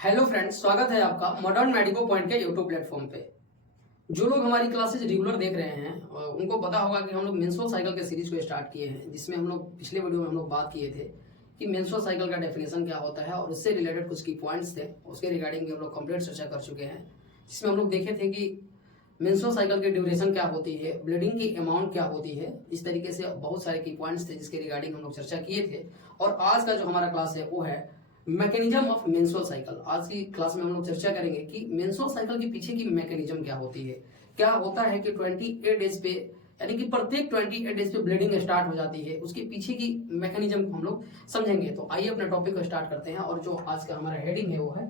Hello friends, स्वागत है आपका मॉडर्न मेडिको पॉइंट के यूट्यूब प्लेटफॉर्म पे। जो लोग हमारी क्लासेज रेगुलर देख रहे हैं उनको पता होगा कि हम लोग मेंस्ट्रुअल साइकिल के सीरीज को स्टार्ट किए हैं, जिसमें हम लोग पिछले वीडियो में हम लोग बात किए थे कि मेंस्ट्रुअल साइकिल का डेफिनेशन क्या होता है और उससे रिलेटेड कुछ की पॉइंट्स थे, उसके रिगार्डिंग भी हम लोग कंप्लीट चर्चा कर चुके हैं। जिसमें हम लोग देखे थे कि मेंस्ट्रुअल साइकिल की ड्यूरेशन क्या होती है, ब्लीडिंग की अमाउंट क्या होती है, इस तरीके से बहुत सारे की पॉइंट्स थे जिसके रिगार्डिंग हम लोग चर्चा किए थे। और आज का जो हमारा क्लास है वो है मैकेनिज्म ऑफ मेंस्ट्रुअल साइकिल। आज की क्लास में हम लोग चर्चा करेंगे कि मेंस्ट्रुअल साइकिल के पीछे की मैकेनिज्म क्या होती है। क्या होता है कि 28 डेज पे, यानी कि प्रत्येक 28 डेज पे ब्लीडिंग स्टार्ट हो जाती है, उसके पीछे की मैकेनिज्म को हम लोग समझेंगे। तो आइए अपने टॉपिक को स्टार्ट करते हैं। और जो आज का हमारा हेडिंग है वो है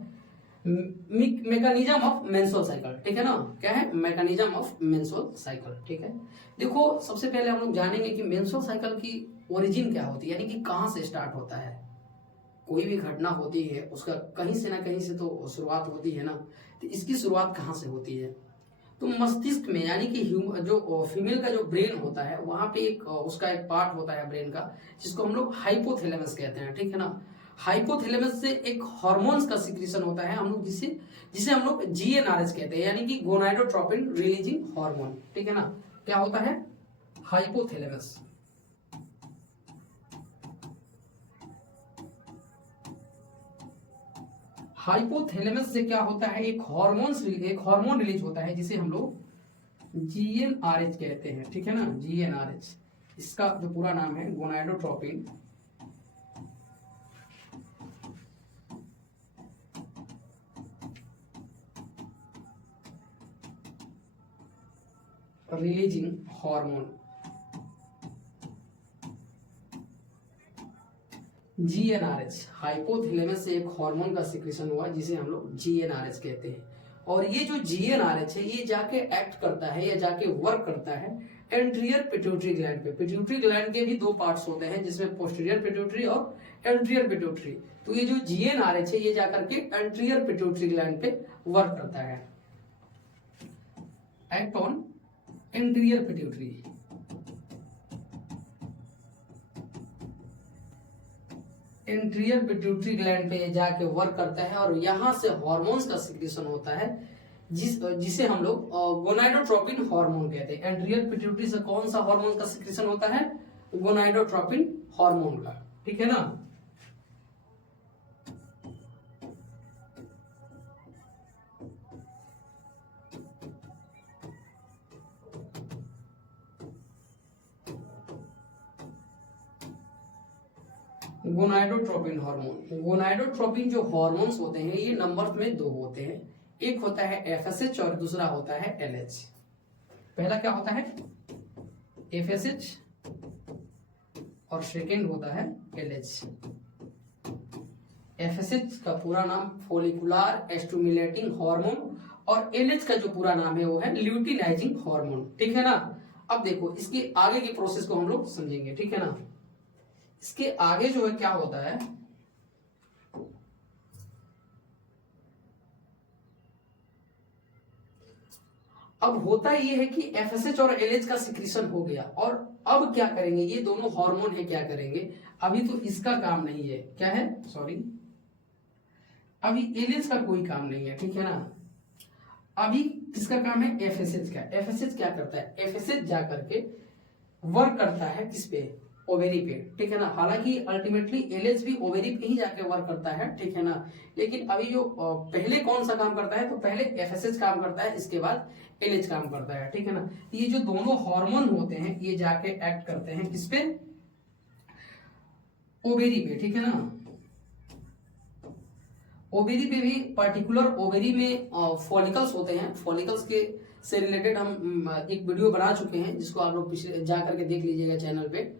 मैकेनिज्म ऑफ मेंस्ट्रुअल साइकिल। ठीक है ना, क्या है मैकेनिज्म ऑफ मेंस्ट्रुअल साइकिल। ठीक है, देखो सबसे पहले हम लोग जानेंगे कि मेंस्ट्रुअल साइकिल की ओरिजिन क्या होती है, यानी कि कहां से स्टार्ट होता है। कोई भी घटना होती है उसका कहीं से ना कहीं से तो शुरुआत होती है ना, तो इसकी शुरुआत कहाँ से होती है। तो मस्तिष्क में, यानी कि जो फीमेल का जो ब्रेन होता है वहां पे एक उसका एक पार्ट होता है ब्रेन का, जिसको हम लोग हाइपोथैलेमस कहते हैं। ठीक है ना, हाइपोथैलेमस से एक हार्मोन्स का सिक्रीशन होता है हम लोग जिसे जिसे हम लोग जीएनआरएच कहते हैं, यानी कि गोनाडोट्रोपिन रिलीजिंग हार्मोन। ठीक है ना, क्या होता है हाइपोथैलेमस। हाइपोथैलेमस से क्या होता है, एक हार्मोन रिलीज होता है जिसे हम लोग जीएनआरएच कहते हैं। ठीक है ना, जीएनआरएच, इसका जो पूरा नाम है gonadotropin releasing hormone, GnRH. Hypothalamus से एक हार्मोन का सिक्रेशन हुआ जिसे हम लोग जीएनआरएच कहते हैं। और ये जो जीएनआरएच है ये जाके एक्ट करता है या जाके वर्क करता है एंटीरियर पिट्यूटरी ग्लैंड पे। पिट्यूटरी ग्लैंड के भी दो पार्ट्स होते हैं, जिसमें पोस्टीरियर पिट्यूटरी और एंटीरियर पिट्यूटरी। तो ये जो जीएनआरएच है ये जाकर के एंटीरियर पिट्यूटरी ग्लैंड पे वर्क करता है, act on anterior pituitary. Anterior pituitary gland पे जाके वर्क करता है और यहाँ से हार्मोन्स का सिक्रेशन होता है जिसे हम लोग गोनाडोट्रोपिन हार्मोन कहते हैं। एंटीरियर पिट्यूटरी से कौन सा हार्मोन का सिक्रेशन होता है, गोनाडोट्रोपिन हार्मोन का। ठीक है ना, गोनाडोट्रोपिन हार्मोन। गोनाडोट्रोपिन जो हार्मोन्स होते हैं ये नंबर में दो होते हैं, एक होता है एफएसएच और दूसरा होता है एलएच। पहला क्या होता है एफएसएच और सेकेंड होता है एलएच। एफएसएच का पूरा नाम फोलिकुलर स्टिमुलेटिंग हार्मोन और एलएच का जो पूरा नाम है वो है ल्यूटिनाइजिंग हार्मोन। ठीक है ना, अब देखो इसकी आगे की प्रोसेस को हम लोग समझेंगे। ठीक है ना, इसके आगे जो है क्या होता है, अब होता ये है कि एफएसएच और एलएच का सिक्रीशन हो गया और अब क्या करेंगे, ये दोनों हार्मोन है क्या करेंगे, अभी तो इसका काम नहीं है, क्या है सॉरी, अभी एलएच का कोई काम नहीं है। ठीक है ना, अभी किसका काम है एफएसएच का। एफएसएच क्या करता है, एफएसएच जा करके वर्क करता है किस पे, ओवेरी पे। ठीक है ना, हालांकि अल्टीमेटली एलएच भी ओवेरी पे ही जाके वर्क करता है। ठीक है ना, लेकिन अभी जो पहले कौन सा काम करता है, तो पहले एफएसएच काम करता है, इसके बाद एलएच काम करता है। ठीक है ना, ये जो दोनों हार्मोन होते हैं ये जाके एक्ट करते हैं किस पे, ओवेरी पे। ठीक है ना, ओवेरी पे भी पर्टिकुलर ओवेरी में फॉलिकल्स होते हैं। फॉलिकल्स के से रिलेटेड हम एक वीडियो बना चुके हैं, जिसको आप लोग पिछले जा करके देख लीजिएगा चैनल पे।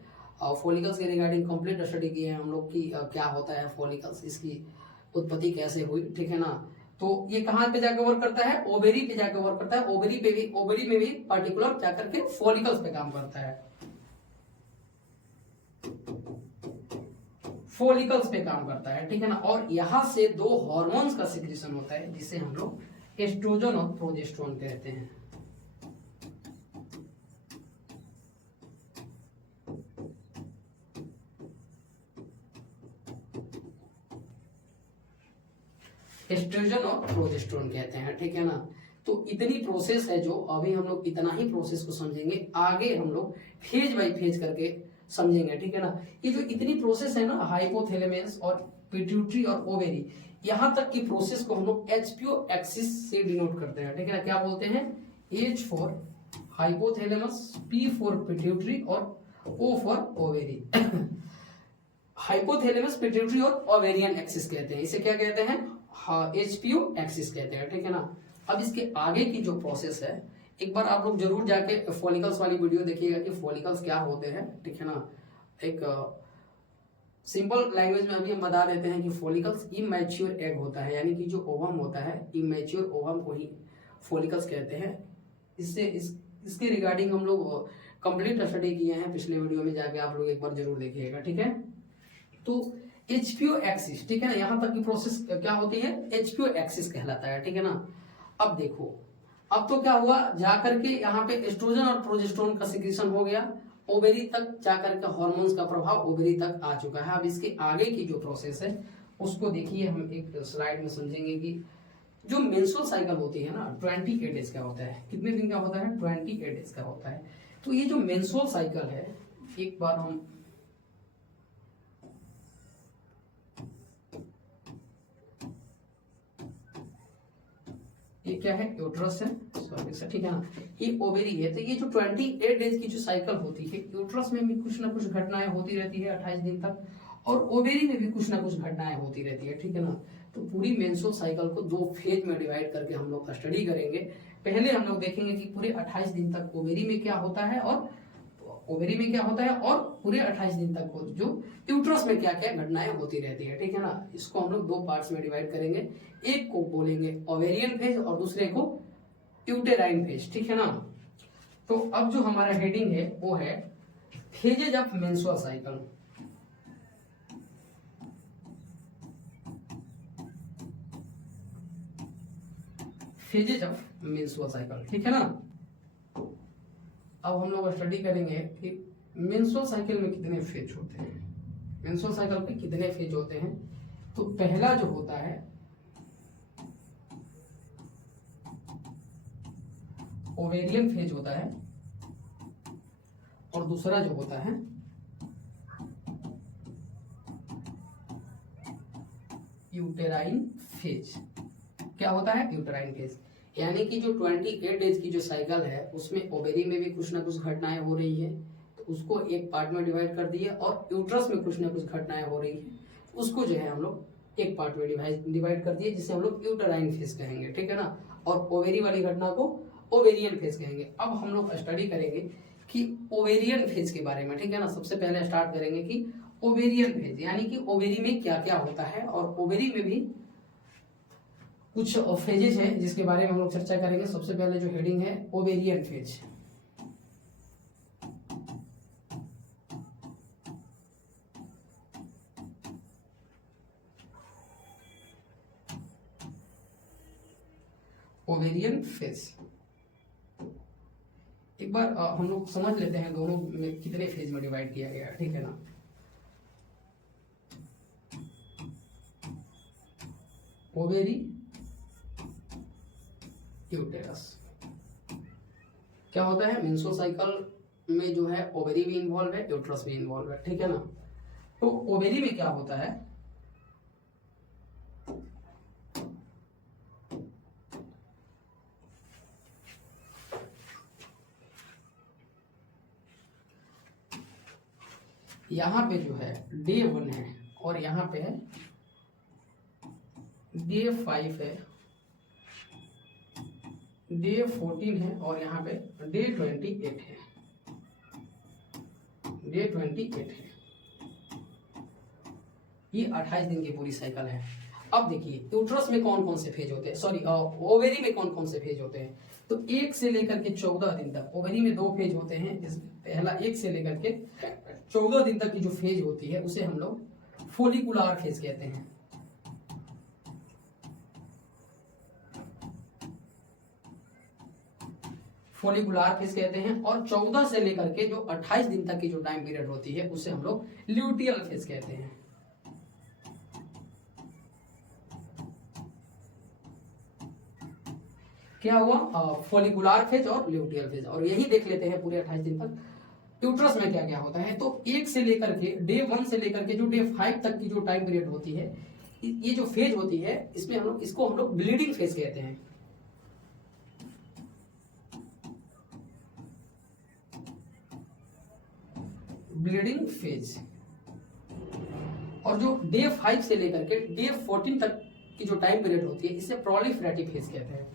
फॉलिकल्स के रिगार्डिंग कंप्लीट स्टडी किए हैं हम लोग की क्या होता है फॉलिकल्स, इसकी उत्पत्ति कैसे हुई। ठीक है ना, तो ये कहाँ पे जाकर वर्क करता है, ओवेरी पे जाकर वर्क करता है। ओवेरी में भी पर्टिकुलर जाकर के फॉलिकल्स पे काम करता है, फॉलिकल्स पे काम करता है। ठीक है ना, और यहां से दो हार्मोन्स का सिक्रेशन होता है जिसे हम लोग एस्ट्रोजन और प्रोजेस्टेरोन कहते हैं। एस्ट्रोजन और प्रोजेस्टेरोन कहते हैं, ठीक है ना। तो इतनी प्रोसेस है जो अभी हम लोग इतना ही प्रोसेस को समझेंगे, आगे हम लोग फेज बाय फेज करके समझेंगे, ठीक है ना। ये जो इतनी प्रोसेस है ना, हाइपोथैलेमस और पिट्यूटरी और ओवेरी, यहां तक की प्रोसेस को हम लोग एचपीओ एक्सिस से डिनोट करते हैं, ठीक है ना। क्या बोलते हैं? H for hypothalamus, P for pituitary और O for ovary. Hypothalamus, pituitary और ओवेरियन एक्सिस कहते हैं, इसे क्या कहते हैं? एचपीओ एक्सिस कहते हैं, ठीक है ना। अब इसके आगे की जो प्रोसेस है, एक बार आप लोग जरूर जाके फॉलिकल्स वाली वीडियो देखिएगा कि फॉलिकल्स क्या होते हैं, ठीक है ना। एक सिंपल लैंग्वेज में अभी हम बता देते हैं कि फॉलिकल्स इमैच्योर एग होता है, यानी कि जो ओवम होता है, इमैच्योर ओवम को ही फॉलिकल्स कहते हैं। इसके रिगार्डिंग हम लोग कंप्लीट स्टडी किए हैं पिछले वीडियो में, जाके आप लोग एक बार जरूर देखिएगा, ठीक है। तो एचपीओ एक्सिस, ठीक है ना, यहां तक की प्रोसेस क्या होती है? एचपीओ एक्सिस कहलाता है, ठीक है ना। अब देखो, अब तो क्या हुआ, जाकर के यहाँ पे एस्ट्रोजन और प्रोजेस्टेरोन का सिक्रीशन हो गया, ओवेरी तक जाकर के हार्मोन्स का प्रभाव ओवेरी तक आ चुका है। अब इसके आगे की जो प्रोसेस है उसको देखिए, हम एक स्लाइड में समझेंगे कि जो मेंस्ट्रुअल साइकिल होती है ना, 28 डेज का होता है। कितने दिन का होता है? 28 डेज का होता है। तो ये जो मेंस्ट्रुअल साइकिल है, एक बार हम ये क्या है? यूट्रस है, सॉरी सर, ठीक है ना। ये ओवेरी है। तो ये जो 28 डेज की जो साइकिल होती है, यूट्रस में भी कुछ ना कुछ घटनाएं होती रहती है 28 दिन तक, और ओवेरी में भी कुछ ना कुछ घटनाएं होती रहती है, ठीक है ना। तो पूरी मेंस्ट्रुअल साइकिल को 2 फेज में डिवाइड करके हम लोग स्टडी करेंगे। पहले हम लोग देखेंगे कि पूरे 28 दिन तक ओवेरी में क्या होता है, और पूरे 28 दिन तक को जो यूट्रस में क्या क्या घटनाएं होती रहती है, ठीक है ना। इसको हम लोग 2 पार्ट्स में डिवाइड करेंगे, एक को बोलेंगे ओवेरियन फेज और दूसरे को यूटेराइन फेज, ठीक है ना। तो अब जो हमारा हेडिंग है वो है phases of menstrual cycle. Phases of menstrual cycle, ठीक है ना। अब हम लोग स्टडी करेंगे कि मेंस्ट्रुअल साइकिल में कितने फेज होते हैं, मेंस्ट्रुअल साइकिल पे कितने फेज होते हैं। तो पहला जो होता है ओवेरियन फेज होता है, और दूसरा जो होता है यूटेराइन फेज। क्या होता है? Uterine phase. यानी कि जो 28 डेज की जो साइकिल है उसमें ओवेरी में भी कुछ ना कुछ घटनाएं हो रही है, तो उसको एक पार्ट में डिवाइड कर दिया, और यूट्रस में कुछ ना कुछ घटनाएं हो रही है, उसको जो है हम लोग एक पार्ट में डिवाइड कर दिए, जिसे हम लोग यूटेराइन फेज कहेंगे, ठीक है ना। और ओवेरी वाली घटना को ओवेरियन फेज कहेंगे। अब हम लोग स्टडी करेंगे कि ओवेरियन फेज के बारे में, ठीक है ना। सबसे पहले स्टार्ट करेंगे कि ओवेरियन फेज, यानी कि ओवेरी में क्या क्या होता है, और ओवेरी में भी कुछ फेजेज हैं जिसके बारे में हम लोग चर्चा करेंगे। सबसे पहले जो हेडिंग है ओवेरियन फेज। ओवेरियन फेज, एक बार हम लोग समझ लेते हैं दोनों में कितने फेज में डिवाइड किया गया है, ठीक है ना। Ovary, uterus. क्या होता है? मेंस्ट्रुअल साइकिल में जो है ओवेरी भी इन्वॉल्व है, यूट्रस भी इन्वॉल्व है, ठीक है ना। तो ओवेरी में क्या होता है? यहां पे जो है डे 1 है, और यहां पे है डे 5 है, डे 14 है, और यहाँ पे डे 28 है, डे 28 है। ये 28 दिन की पूरी साइकिल है। अब देखिए यूट्रस में कौन कौन से फेज होते हैं, सॉरी ओवेरी में कौन कौन से फेज होते हैं। तो 1 से लेकर के 14 दिन तक ओवेरी में 2 फेज होते हैं। पहला 1 से लेकर के 14 दिन तक की जो फेज होती है उसे हम लोग फोलिकुलर फेज कहते हैं। फोलिकुलर फेज कहते हैं। और 14 से लेकर के जो 28 दिन तक की जो टाइम पीरियड होती है उसे हम लोग ल्यूटियल फेज कहते हैं। क्या हुआ, फॉलिकुलर फेज और ल्यूटियल फेज। और यही देख लेते हैं पूरे 28 दिन तक यूट्रस में क्या क्या होता है। तो 1 से लेकर के डे 1 से लेकर के जो डे 5 तक की जो टाइम पीरियड होती है, ये जो फेज होती है, इसमें हम लोग ब्लीडिंग फेज कहते हैं। Bleeding phase. और जो डे 5 से लेकर के डे 14 तक की जो टाइम पीरियड होती है, इसे प्रोलिफरेटिव फेज कहते हैं।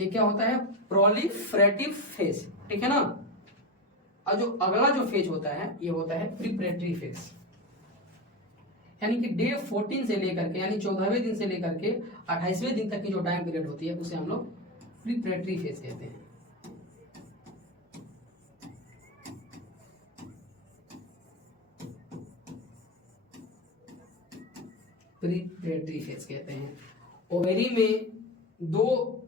ये क्या होता है, प्रोलिफरेटिव फेज, ठीक है ना। और जो अगला जो फेज होता है, ये होता है प्रिपरेटरी फेज। यानी कि डे 14 से लेकर के, यानी 14वें दिन से लेकर के 28वें दिन तक की जो टाइम पीरियड होती है, उसे हम लोग प्रिपरेटरी फेज कहते हैं। प्रिपरेटरी फेज कहते हैं। ओवेरी में 2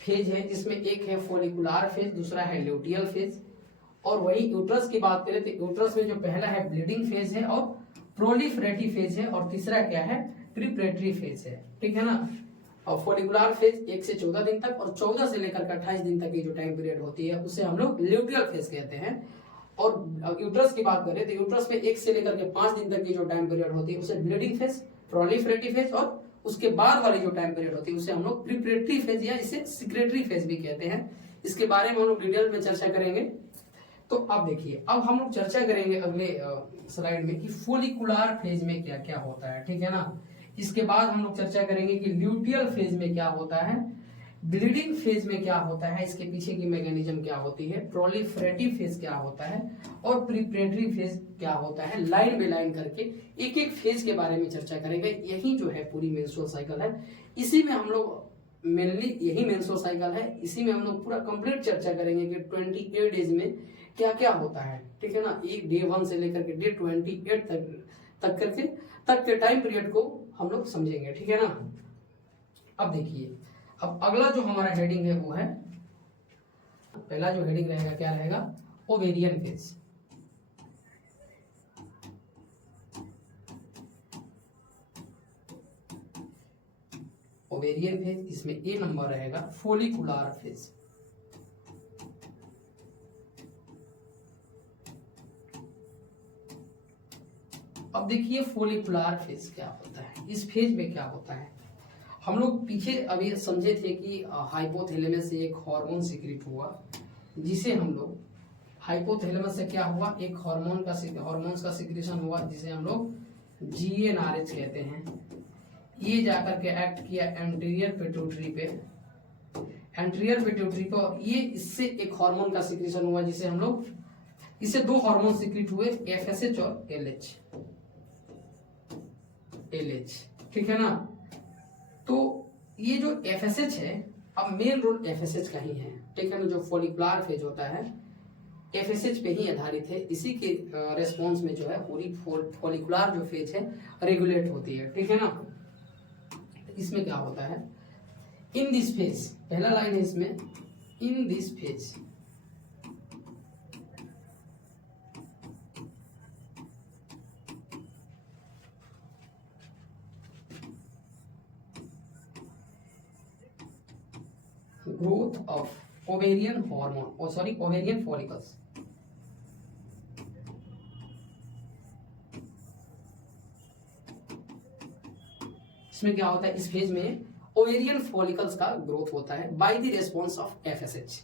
फेज है, जिसमें एक है फॉलिकुलर फेज, दूसरा है ल्यूटियल फेज। और वही यूट्रस की बात करें तो यूट्रस में जो पहला है ब्लीडिंग फेज है और प्रोलिफरेटिव फेज है, और तीसरा क्या है, प्रिपरेटरी फेज है, ठीक है ना। और फॉलिकुलर फेज 1 से 14 दिन तक, और 14 से लेकर 28 दिन तक की जो टाइम पीरियड होती है, उसे हम लोग ल्यूटियल फेज कहते हैं। और यूट्रस की बात करें तो यूट्रस में 1 से लेकर के 5 दिन तक की जो टाइम पीरियड होती है, उसे ब्लीडिंग फेज, प्रोलिफरेटिव फेज, और उसके बाद वाली जो टाइम पीरियड होती है, उसे हम लोग प्रिपरेटरी फेज या इसे सिक्रेटरी फेज भी कहते हैं। इसके बारे में हम लोग डिटेल में चर्चा करेंगे। तो अब देखिए, अब हम लोग चर्चा करेंगे अगले स्लाइड में कि फॉलिकुलर फेज में क्या क्या होता है, ठीक है ना। इसके बाद हम लोग चर्चा करेंगे कि ल्यूटियल फेज में क्या होता है, ब्लीडिंग फेज में क्या होता है, इसके पीछे की मैकेनिज्म क्या होती है, प्रोलिफरेटिव फेज क्या होता है, और प्रिपरेटरी फेज क्या होता है। लाइन बाय लाइन करके एक एक फेज के बारे में चर्चा करेंगे। यही जो है पूरी मेंस्ट्रुअल साइकिल है। इसी में हम लोग मेनली यही मेंस्ट्रुअल साइकिल है, इसी में हम लोग पूरा कंप्लीट चर्चा करेंगे कि 28 डेज में क्या क्या होता है, ठीक है ना। एक डे 1 से लेकर के डे 28 तक के टाइम पीरियड को हम लोग समझेंगे, ठीक है ना। अब देखिए, अब अगला जो हमारा हेडिंग है वो है, पहला जो हेडिंग रहेगा क्या रहेगा, ओवेरियन फेज। ओवेरियन फेज, इसमें ए नंबर रहेगा फॉलिकुलर फेज। अब देखिए फॉलिकुलर फेज क्या होता है, इस फेज में क्या होता है। हम लोग पीछे अभी समझे थे कि हाइपोथैलेमस से एक हार्मोन सीक्रेट हुआ, जिसे हम लोग हाइपोथैलेमस से क्या हुआ, एक हार्मोन्स का सीक्रेशन हुआ, जिसे हम लोग GnRH कहते हैं। ये जाकर के एक्ट किया एंटीरियर पिट्यूटरी पे, और ये इससे एक हार्मोन का सीक्रेशन हुआ, जिसे हम लोग, इससे 2 हार्मोन सीक्रेट हुए, FSH और LH, ठीक है ना। तो ये जो FSH है, अब मेन रोल FSH का ही है, ठीक है ना। जो फॉलिकुलर फेज होता है FSH पे ही आधारित है। इसी के रेस्पॉन्स में जो है पूरी फॉलिकुलर जो फेज है रेगुलेट होती है, ठीक है ना। इसमें क्या होता है, इन दिस फेज, पहला लाइन है इसमें, in this phase growth of ovarian follicles। इसमें क्या होता है, इस फेज में ओवेरियन फॉलिकल्स का ग्रोथ होता है by the response of FSH।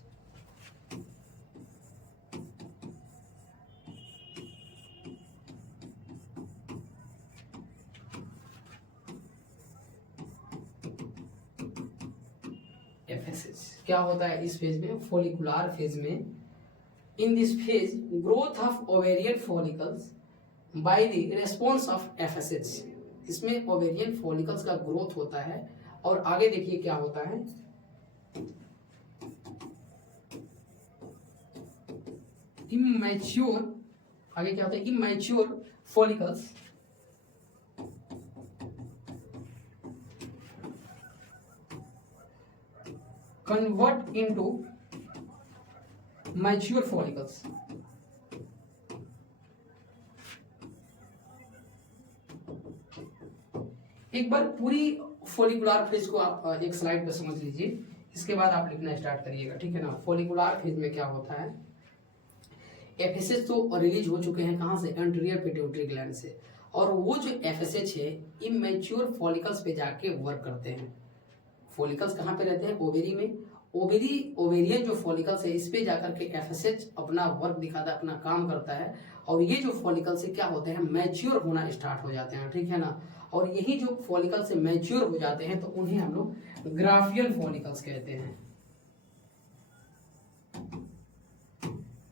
क्या होता है इस फेज में, फॉलिकुलर फेज में, in this phase growth of ovarian follicles by the response of FSH। इसमें ओवेरियन फॉलिकल्स का ग्रोथ होता है। और आगे देखिए क्या होता है, इमैच्योर, आगे क्या होता है, immature follicles convert into mature follicles. एक बार पूरी फॉलिकुलर फेज को आप एक स्लाइड पे समझ लीजिए, इसके बाद आप लिखना स्टार्ट करिएगा, ठीक है ना। फॉलिकुलर फेज में क्या होता है, एफएसएच तो रिलीज हो चुके हैं कहाँ से, एंटीरियर पिट्यूटरी ग्लैंड से, और वो जो एफएसएच है इमैच्योर फॉलिकल्स पे जाके वर्क करते हैं। फॉलिकल्स कहाँ पे रहते हैं, ओवेरी में। ओवेरियन जो फॉलिकल्स है इस पे जाकर के एफएसएच अपना वर्क दिखाता है, अपना काम करता है, और ये जो फॉलिकल्स से क्या होते हैं, मैच्योर होना स्टार्ट हो जाते हैं, ठीक है ना। और यही जो फॉलिकल से मैच्योर हो जाते हैं तो उन्हें हम लोग ग्राफियन फॉलिकल्स कहते हैं,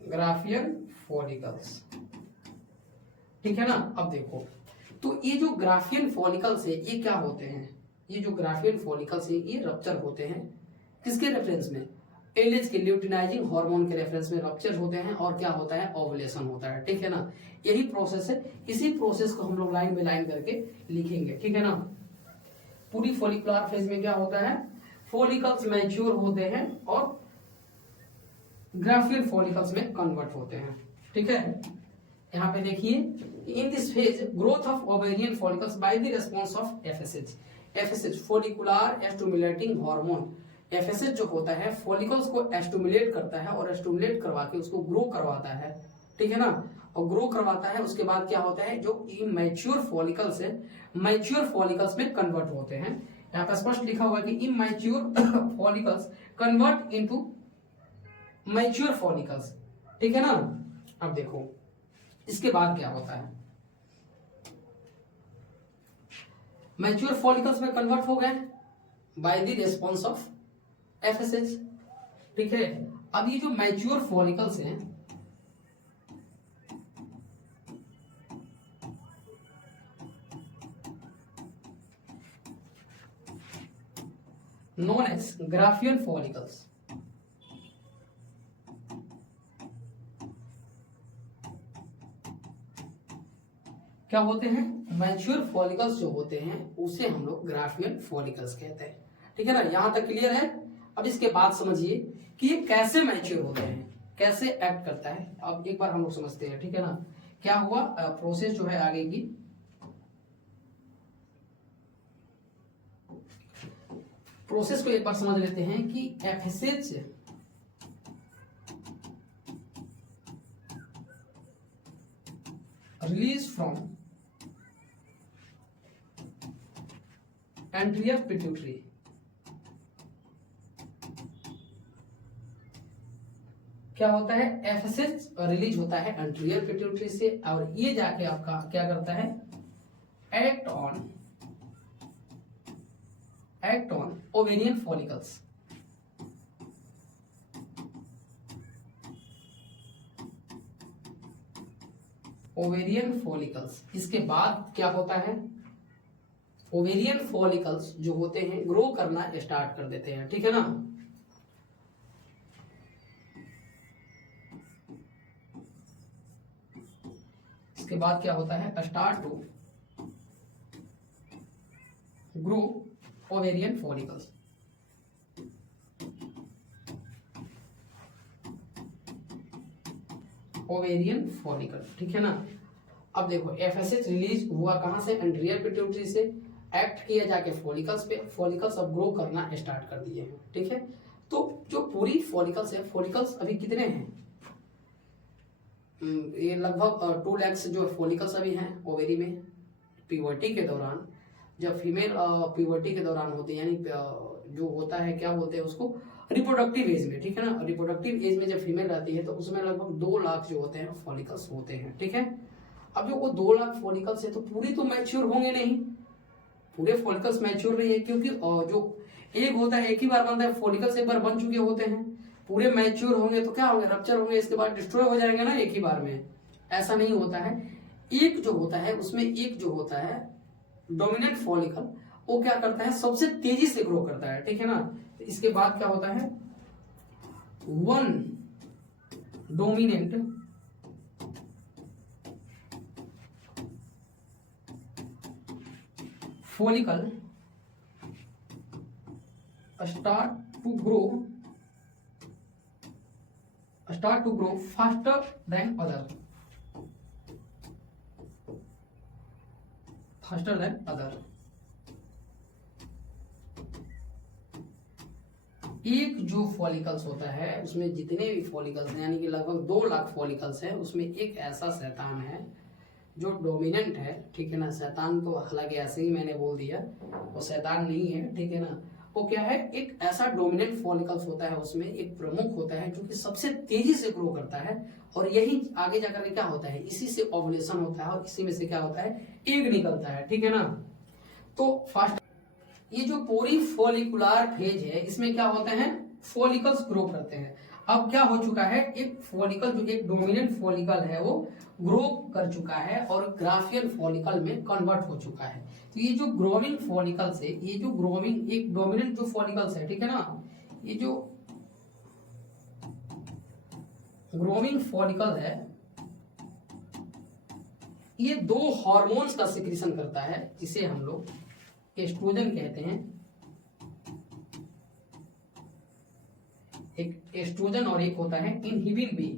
ग्राफियन फॉलिकल्स, ठीक है ना। अब देखो, तो ये जो ग्राफियन फॉलिकल्स है ये क्या होते हैं, ये जो ग्राफियन फॉलिकल्स है ये रप्चर होते हैं, किसके रेफरेंस में, एलएच के ल्यूटिनाइजिंग हार्मोन के रेफरेंस में रप्चर होते हैं, और क्या होता है, ओवुलेशन होता है, ठीक है ना। यही प्रोसेस है, इसी प्रोसेस को हम लोग लाइन बाय लाइन करके लिखेंगे, ठीक है ना। पूरी फॉलिकुलर फेज में क्या होता है, फॉलिकल्स मैच्योर होते हैं और ग्राफियन फॉलिकल्स में कन्वर्ट होते हैं, ठीक है। यहाँ पे देखिए, in this phase growth of ovarian follicles by the response of FSH. FSH follicular stimulating hormone, FSH जो होता है फॉलिकल्स को स्टिमुलेट करता है और स्टिमुलेट करवा के उसको ग्रो करवाता है, ठीक है ना। और ग्रो करवाता है, उसके बाद क्या होता है, जो इमैच्योर फॉलिकल्स है मैच्योर फॉलिकल्स में कन्वर्ट होते हैं। यहाँ पे स्पष्ट लिखा हुआ है कि immature follicles convert into mature follicles, ठीक है ना। अब देखो इसके बाद क्या होता है, मैच्योर फॉलिकल्स में कन्वर्ट हो गए by the response of FSH, ठीक है। अब ये जो मैच्योर फॉलिकल्स हैं known as ग्राफियन फॉलिकल्स, क्या होते हैं, मैच्योर फॉलिकल्स जो होते हैं उसे हम लोग ग्राफियन फॉलिकल्स कहते हैं, ठीक है ना। यहां तक क्लियर है। अब इसके बाद समझिए कि ये कैसे मैच्योर होते हैं, कैसे एक्ट करता है, अब एक बार हम लोग समझते हैं, ठीक है ना। क्या हुआ, प्रोसेस जो है आगे की, प्रोसेस को एक बार समझ लेते हैं कि FSH release from anterior pituitary, क्या होता है, एफएसएच रिलीज होता है एंटीरियर पिट्यूटरी से, और ये जाके आपका क्या करता है, act on ovarian follicles, ovarian follicles. इसके बाद क्या होता है, ओवेरियन फॉलिकल्स जो होते हैं ग्रो करना स्टार्ट कर देते हैं, ठीक है ना। इसके बाद क्या होता है, start to grow ovarian follicles, ovarian follicle, ठीक है ना। अब देखो एफएसएच रिलीज हुआ कहां से, एंटीरियर पिट्यूटरी से, एक्ट किया जाके फॉलिकल्स पे, फॉलिकल्स अब ग्रो करना स्टार्ट कर दिए हैं, ठीक है। तो जो पूरी फॉलिकल्स है, फॉलिकल्स अभी कितने हैं, ये लगभग 2 लाख जो फॉलिकल्स अभी हैं ओवेरी में प्यूबर्टी के दौरान, जब फीमेल प्यूबर्टी के दौरान होते हैं, यानी जो होता है क्या बोलते हैं उसको, रिप्रोडक्टिव एज में, ठीक है ना। रिप्रोडक्टिव एज में जब फीमेल रहती है तो उसमें लगभग 2 लाख जो होते हैं फॉलिकल्स होते हैं, ठीक है। अब जो वो 2 लाख फॉलिकल्स है तो पूरी तो मैच्योर होंगे नहीं, पूरे फॉलिकल्स मैच्योर नहीं है, क्योंकि जो एक होता है एक ही बार बनता है, फॉलिकल्स एक बार बन चुके होते हैं, पूरे मैच्योर होंगे तो क्या होंगे, रप्चर होंगे, इसके बाद डिस्ट्रॉय हो जाएंगे ना एक ही बार में, ऐसा नहीं होता है। एक जो होता है उसमें एक जो होता है डोमिनेंट फॉलिकल, वो क्या करता है, सबसे तेजी से ग्रो करता है, ठीक है ना। तो इसके बाद क्या होता है, one dominant follicle start to grow start to grow faster than other, faster than other। एक जो फॉलिकल्स होता है उसमें जितने भी फॉलिकल्स हैं यानी कि लगभग 2 लाख फॉलिकल्स हैं, उसमें एक ऐसा शैतान है जो डोमिनेंट है, ठीक है ना। शैतान तो हालांकि ऐसे ही मैंने बोल दिया, वो शैतान नहीं है, ठीक है ना। वो क्या है, एक ऐसा डोमिनेंट फॉलिकल्स होता है, उसमें एक प्रमुख होता है जो कि सबसे तेजी से ग्रो करता है, और यही आगे जाकर के क्या होता है, इसी से ओवुलेशन होता है और इसी में से क्या होता है, एग निकलता है, ठीक है ना। तो फास्ट ये जो पूरी फॉलिकुलर फेज है इसमें क्या होते हैं, फॉलिकल्स ग्रो करते हैं। अब क्या हो चुका है, एक फॉलिकल जो एक डोमिनेंट फॉलिकल है वो ग्रो कर चुका है और ग्राफियन फॉलिकल में कन्वर्ट हो चुका है। तो ये जो ग्रोविंग फॉलिकल्स है, ये जो ग्रोविंग एक डोमिनेंट जो फॉलिकल्स है, ठीक है ना, ये जो ग्रोविंग फॉलिकल है ये 2 हार्मोन्स का सिक्रीशन करता है जिसे हम लोग एस्ट्रोजन कहते हैं। एक एस्ट्रोजन और एक होता है इनहिबिन बी।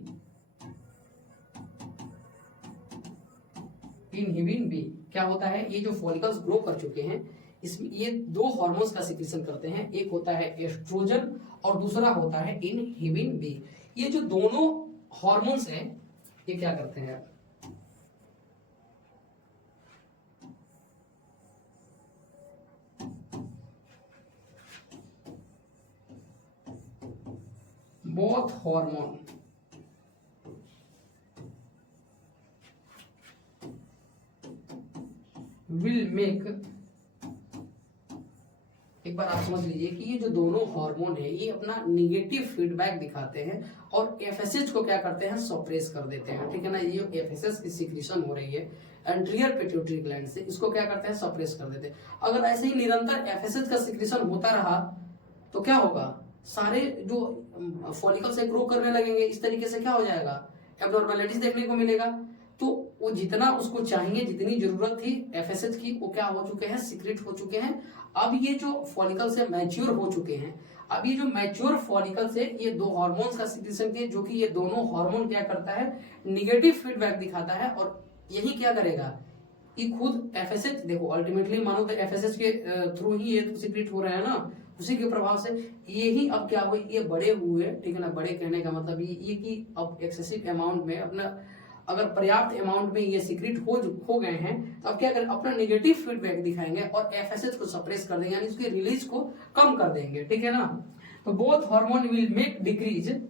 इनहिबिन बी क्या होता है, ये जो फॉलिकल्स ग्रो कर चुके हैं इसमें ये 2 हार्मोन्स का सिक्रीशन करते हैं, एक होता है एस्ट्रोजन और दूसरा होता है इनहिबिन बी। ये जो दोनों हार्मोन्स हैं ये क्या करते हैं, both hormone will make, एक बार आप समझ लीजिए कि ये जो दोनों हार्मोन है ये अपना निगेटिव फीडबैक दिखाते हैं और एफएसएच को क्या करते हैं, सप्रेस कर देते हैं, ठीक है ना। ये एफएसएच की सिक्रीशन हो रही है एंटीरियर पिट्यूटरी ग्लैंड से, इसको क्या करते हैं, सप्रेस कर देते हैं। अगर ऐसे ही निरंतर एफएसएच का सिक्रीशन होता रहा तो क्या होगा, सारे जो फॉलिकल से ग्रो करने लगेंगे, इस तरीके से क्या हो जाएगा, एब्नॉर्मैलिटीज देखने को मिलेगा। तो वो जितना उसको चाहिए, जितनी जरूरत थी एफएसएच की, वो क्या हो चुके हैं, सीक्रेट हो चुके हैं। अब ये जो फॉलिकल से मैच्योर हो चुके हैं, अब ये जो मैच्योर फॉलिकल से ये 2 हार्मोन्स का सिक्रीशन किए, जो कि ये दोनों हार्मोन क्या करता है, निगेटिव फीडबैक दिखाता है और यही क्या करेगा, ये खुद एफएसएच, देखो अल्टीमेटली मानो तो एफएसएच के थ्रू ही ये तो सीक्रेट हो रहा है ना, उसी के प्रभाव से ये ही अब क्या हुए, ये बड़े हुए, ठीक है ना। बड़े कहने का मतलब ये कि अब एक्सेसिव अमाउंट में अपना, अगर पर्याप्त अमाउंट में ये सीक्रेट हो गए हैं तो अब क्या करें, अपना नेगेटिव फीडबैक दिखाएंगे और एफएसएच को सप्रेस कर देंगे, यानी उसके रिलीज को कम कर देंगे, ठीक है ना। तो both hormone will make decrease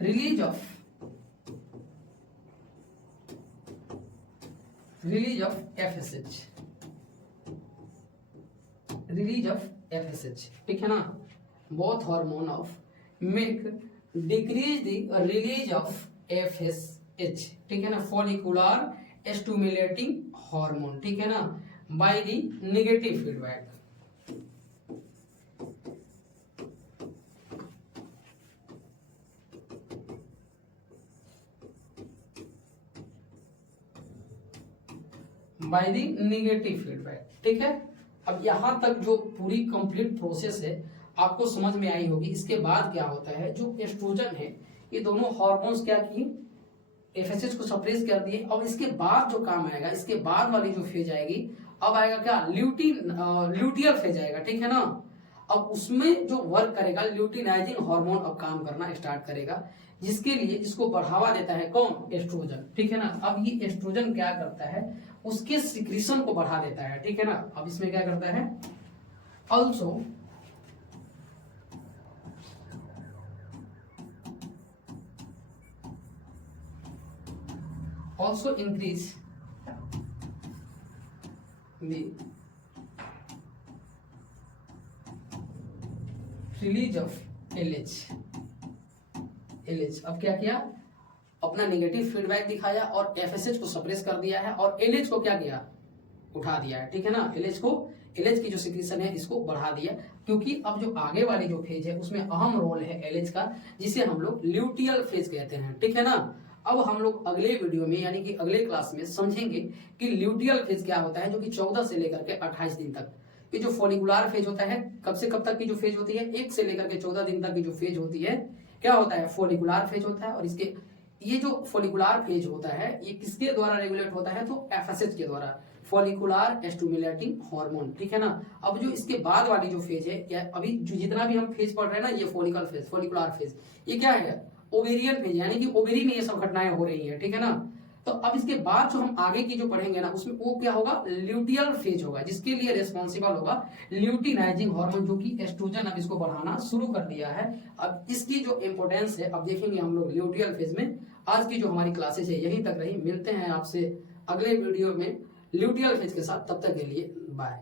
release of FSH, ठीक है ना। both hormone of make decrease the release of FSH, ठीक है ना, follicular stimulating hormone, ठीक है ना, by the negative feedback। By the negative feedback, ठीक है। अब यहां तक जो पूरी कंप्लीट प्रोसेस है आपको समझ में आई होगी। इसके बाद क्या होता है, जो एस्ट्रोजन है ये दोनों हार्मोन्स क्या किए, एफएसएच को सप्रेस कर दिए। अब इसके बाद जो काम आएगा, इसके बाद वाली जो फेज आएगी, अब आएगा क्या, ल्यूटियल फेज आएगा, ठीक है ना। अब उसमें जो वर्क करेगा ल्यूटिनाइजिंग हार्मोन अब काम करना स्टार्ट करेगा, जिसके लिए जिसको बढ़ावा देता है कौन, एस्ट्रोजन, ठीक है ना। अब ये एस्ट्रोजन क्या करता है, उसके सिक्रीशन को बढ़ा देता है, ठीक है ना। अब इसमें क्या करता है, also increase the release of LH। अब क्या किया, अपना नेगेटिव फीडबैक दिखाया और एफएसएच को सप्रेस कर दिया है और एलएच को क्या किया, उठा दिया है, ठीक है ना। एलएच की जो सिक्रीशन है इसको बढ़ा दिया, क्योंकि अब जो आगे वाली जो फेज है उसमें अहम रोल है एलएच का, जिसे हम लोग ल्यूटियल फेज कहते हैं, ठीक है ना। अब हम लोग अगले वीडियो में यानी कि अगले क्लास में समझेंगे कि ल्यूटियल फेज क्या होता है, जो कि 14 से लेकर के 28 दिन तक, कि जो फॉलिकुलर फेज होता है, कब से कब तक की जो फेज होती है, 1 से लेकर के 14 दिन तक की जो फेज होती है, क्या होता है, फॉलिकुलर फेज होता है। और इसके ये जो फॉलिकुलर फेज होता है ये किसके द्वारा रेगुलेट होता है, तो एफएसएच के द्वारा, फॉलिकुलर स्टिमुलेटिंग हार्मोन, ठीक है ना। अब जो इसके बाद वाली जो फेज है, या अभी जो जितना भी हम फेज पढ़ रहे हैं ना, ये फॉलिकल फेज, फॉलिकुलर फेज, ये क्या है, ओवेरियन फेज, यानी कि ओवेरी में ये सब घटनाएं हो रही है, ठीक है ना। तो अब इसके बाद जो हम आगे की जो पढ़ेंगे ना, उसमें वो क्या होगा, ल्यूटियल फेज होगा, जिसके लिए रिस्पॉन्सिबल होगा ल्यूटिनाइजिंग हार्मोन, जो कि एस्ट्रोजन अब इसको बढ़ाना शुरू कर दिया है। अब इसकी जो इंपॉर्टेंस है अब देखेंगे हम लोग ल्यूटियल फेज में। आज की जो हमारी क्लासेस है यहीं तक रही, मिलते हैं आपसे अगले वीडियो में ल्यूटियल फेज के साथ, तब तक के लिए बाय।